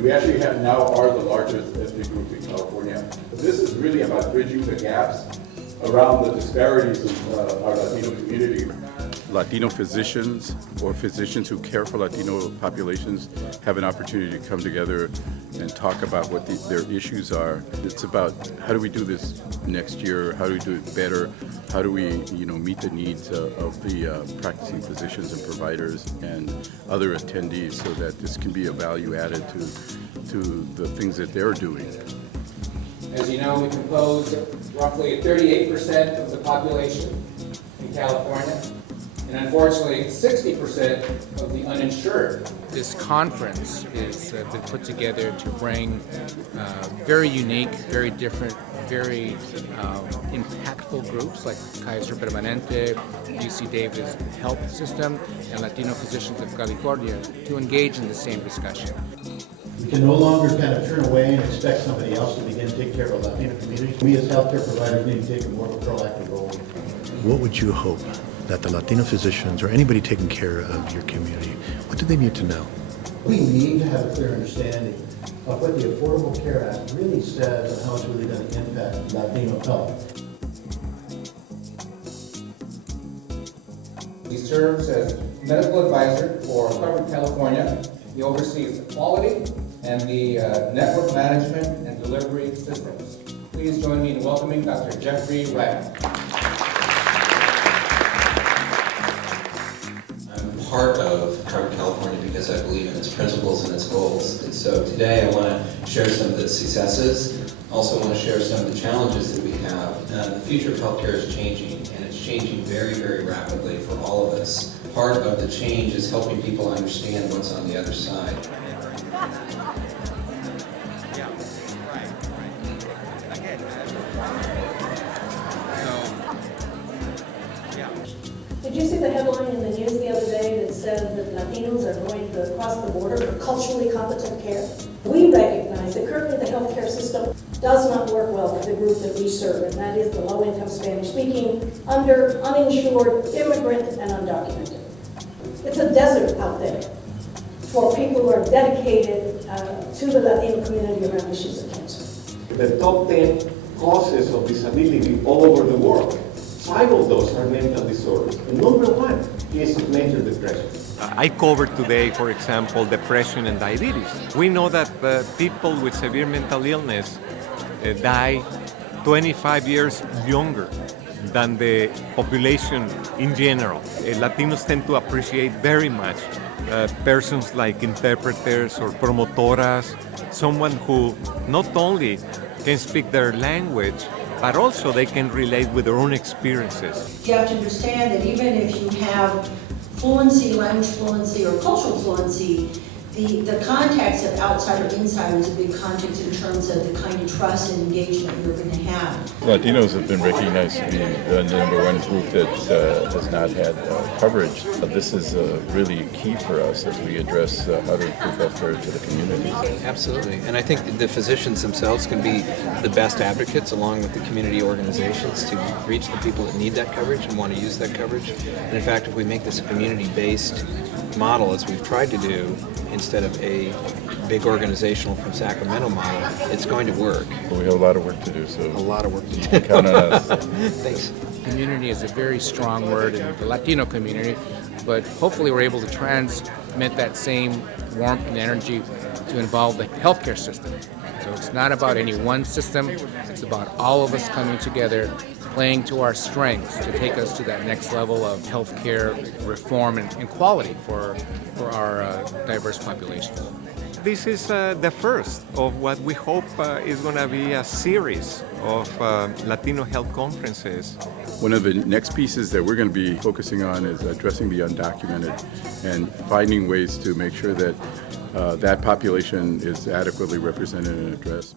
And we actually now are the largest ethnic group in California. But this is really about bridging the gaps around the disparities of our Latino community. Latino physicians or physicians who care for Latino populations have an opportunity to come together and talk about what their issues are. It's about how do we do this next year? How do we do it better? How do we, meet the needs of the practicing physicians and providers and other attendees so that this can be a value added to the things that they're doing. As you know, we compose roughly 38% of the population in California, and unfortunately 60% of the uninsured. This conference is been put together to bring very unique, very different, very impactful groups like Kaiser Permanente, UC Davis Health System, and Latino Physicians of California to engage in the same discussion. We can no longer kind of turn away and expect somebody else to begin to take care of Latino communities. We as healthcare providers need to take a more proactive role. What would you hope that the Latino physicians or anybody taking care of your community, what do they need to know? We need to have a clear understanding of what the Affordable Care Act really says and how it's really going to impact Latino health. He serves as medical advisor for Covered California. He oversees the quality and the network management and delivery systems. Please join me in welcoming Dr. Jeffrey Wright. I'm part of Covered California because I believe in its principles and its goals. And so today I want to share some of the successes. Also want to share some of the challenges that we have. The future of healthcare is changing, and it's changing very, very rapidly for all of us. Part of the change is helping people understand what's on the other side. Did you see the headline in the news the other day that said that Latinos are going to cross the border for culturally competent care? We recognize that currently the healthcare system does not work well for the group that we serve, and that is the low-income Spanish-speaking, uninsured, immigrant, and undocumented. It's a desert out there for people who are dedicated to the Latino community around issues of cancer. The top 10 causes of disability all over the world, 5 of those are mental disorders. And number 1 is major depression. I covered today, for example, depression and diabetes. We know that people with severe mental illness die 25 years younger than the population in general. Latinos tend to appreciate very much persons like interpreters or promotoras, someone who not only can speak their language, but also they can relate with their own experiences. You have to understand that even if you have fluency, language fluency, or cultural fluency, the context of outside or inside is a big context in terms of the kind of trust and engagement you're going to have. Latinos have been recognized to be the number one group that has not had coverage. This is really key for us as we address how to improve healthcare to the community. Absolutely, and I think the physicians themselves can be the best advocates along with the community organizations to reach the people that need that coverage and want to use that coverage. And in fact, if we make this a community-based model, as we've tried to do, instead of a big organizational from Sacramento model, it's going to work. We have a lot of work to do, so a lot of work to do. Count on us. Thanks. Community is a very strong word in the Latino community, but hopefully we're able to transmit that same warmth and energy to involve the healthcare system. So it's not about any one system, it's about all of us coming together, playing to our strengths to take us to that next level of healthcare reform and quality for our diverse populations. This is the first of what we hope is going to be a series of Latino health conferences. One of the next pieces that we're going to be focusing on is addressing the undocumented and finding ways to make sure that that population is adequately represented and addressed.